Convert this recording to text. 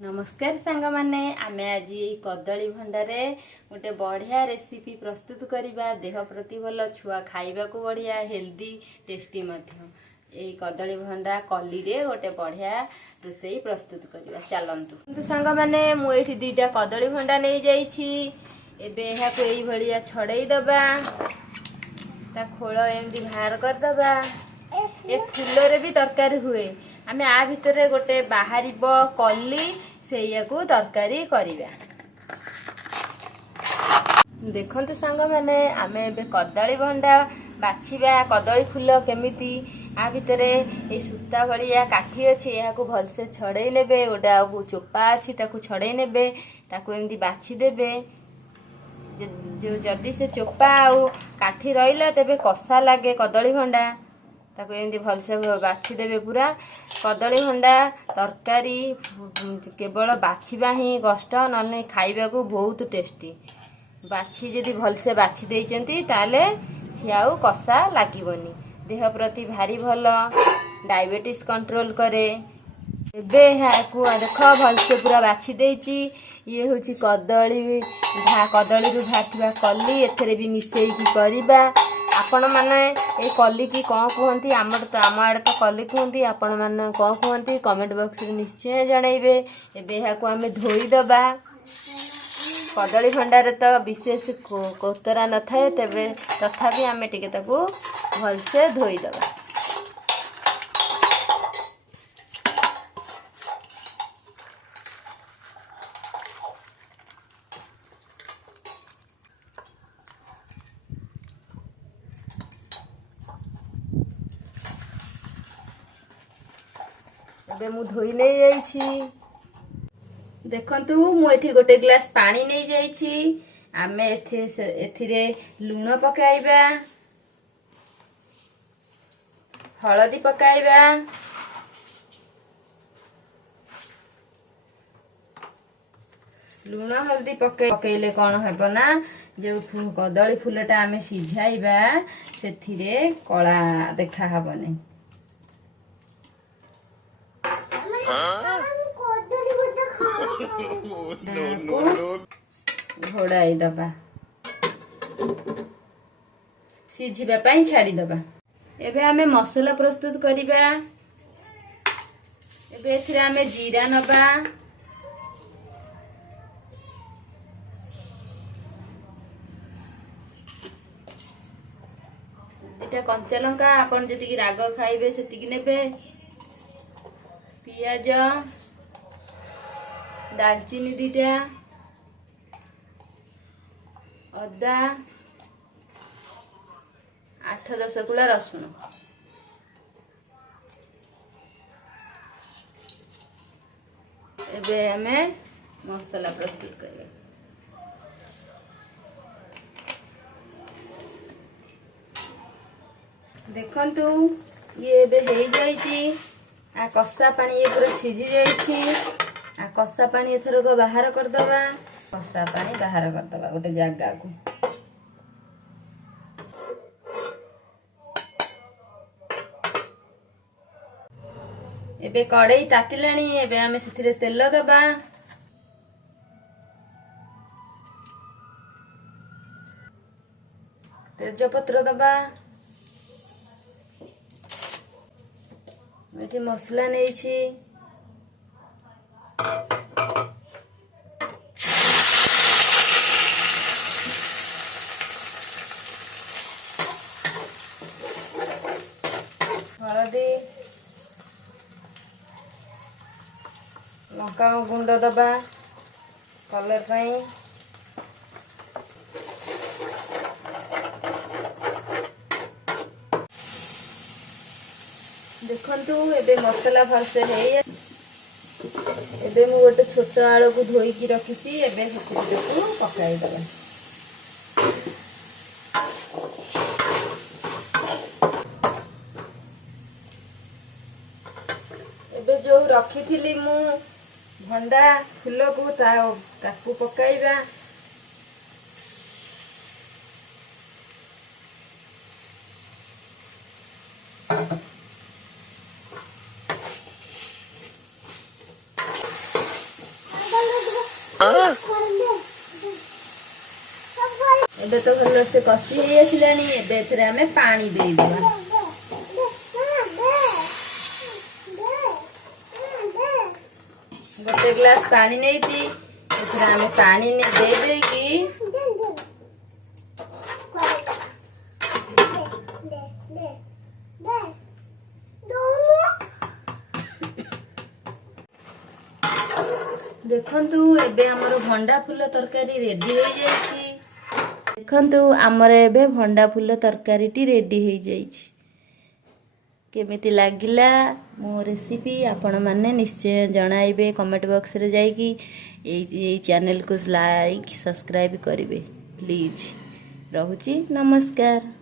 नमस्कार सांग माने आमे आज ये कदली भंडारे गोटे बढ़िया रेसिपी प्रस्तुत करिबा। देह प्रति भल, छुआ खाइबा को बढ़िया, हेल्दी टेस्टी मध्य। ये कदली भंडा कली रे गोटे बढ़िया रोसई प्रस्तुत करिबा। चलंतु सांग माने मु एठी दीटा कदली भंडा नहीं जाइछि। एबे एहा को एई भलिया छड़ेई दबा, ता खोल एमदी बाहर कर दबा। ए फूल रे भी तरकारी हुए। आमे आ भितरे गोटे बाहरिबो कली सेया को तरकारी करिबा। देखंतु सांग माने आमे एबे कदली भंडा बाछिबा। कदली फूल केमिति आ भितरे ए सूता भलिया काठी अछि, एहा को भलसे छड़ेई नेबे। गोटा चोपा अछि ताकू छड़ेई नेबे, ताकू एमदी बाछि देबे। जो जदी से चोपा आउ काठी रहिला तेबे कसा लागे कदली भंडा, ताकू एमदी भलसे बाछि देबे। पूरा कदली भंडा तरकारी केवल बाछिबा ही कष्ट, नने खाइबा को बहुत टेस्टी। बाछि जदी भलसे बाछि देइचंती ताले से आउ कसा लागिबनी। देह प्रति भारी भल, डायबिटीज कंट्रोल करे। एबे हाकू देख भलसे पूरा बाछि देइची। ये होची कदली कदली भाथिबा कली, एथरे भी मिसेई करिबा। आपण माने ए कली की कौन कहती, आम आड़े तो कली कहती, आपण माने कौन कहती कमेंट बॉक्स में निश्चय जनइबे। एबे एहाको आमे धोई दबा। कदली भंडारे तो विशेष कोतरा न थाए, तेबे तथापि आमे टिके ताकू भलसे धोई दबा। एबे मु धोई नहीं जाइछि। देखंतु मु एठी गोटे ग्लास पानी नहीं जाइछि। आमे एथिरे लूण पकाइबा, हळदी पकाइबा, लूण हल्दी पकैले कौन हेबो ना, जो कदली फूलटा आमे सिझाइबा सेथिरे कला देखा हबनी। घोड़ाई दबा, सिझिबा पई छाड़ी दबा। एबे आमे मसला प्रस्तुत करिबा। एबे एथिरे आमे जीरा नबा, दिटा कंचा लंका, आपण जतिकी राग खाइबे सेतिकी नेबे। पियाज, दालचीनी दिटा, अदा, 8-10 कुला रसुण। एबे हमें मसला प्रस्तुत करिए। देखंतु ये एबे हेई जाइछि। आ कसा पानी ये पूरा सिझी जाइछि। आ कसा पानी एथर को बाहर कर दबा। कसा पानी बाहर कर दबा गोटे जगह को। एबे कड़ाई तातिलाणी। एबे आमे सेथिरे तेल दबा। तेज पत्र दबा। एठी मसला नेइछि। हळदी, लंका गुंड दबा कलर पई। देखंतु एबे मसला भलसे हेई। एबे मु गोटे छोट आलू को धोई की रखिछि। एबे हेतिरे को पकाई दबा। एबे जो रखिथिली मु भंडा फूल को ताकू पकाइबा। ଏବେ ତ ଭଲ ସେ କଷି ହେଇ ଆସିଲାଣି। ଏବେ ଏଥିରେ ଆମେ ପାଣି ଦେଇଦେବା। ଗୋଟେ ଗ୍ଲାସ ପାଣି ନେଇଛି, ଏଥିରେ ଆମେ ପାଣି ଦେଇ ଦେଇକି ଦେଖନ୍ତୁ ଏବେ ଆମର ଭଣ୍ଡା ଫୁଲ ତରକାରୀ ରେଡି ହେଇଯାଇଛି। ଦେଖନ୍ତୁ ଆମର ଏବେ ଭଣ୍ଡା ଫୁଲ ତରକାରୀଟି ରେଡି ହେଇଯାଇଛି। କେମିତି ଲାଗିଲା ମୋ ରେସିପି ଆପଣମାନେ ନିଶ୍ଚୟ ଜଣାଇବେ କମେଣ୍ଟ ବକ୍ସରେ ଯାଇକି। ଏଇ ଚ୍ୟାନେଲକୁ ଲାଇକ୍ ସବସ୍କ୍ରାଇବ୍ କରିବେ ପ୍ଲିଜ୍। ରହୁଛି, ନମସ୍କାର।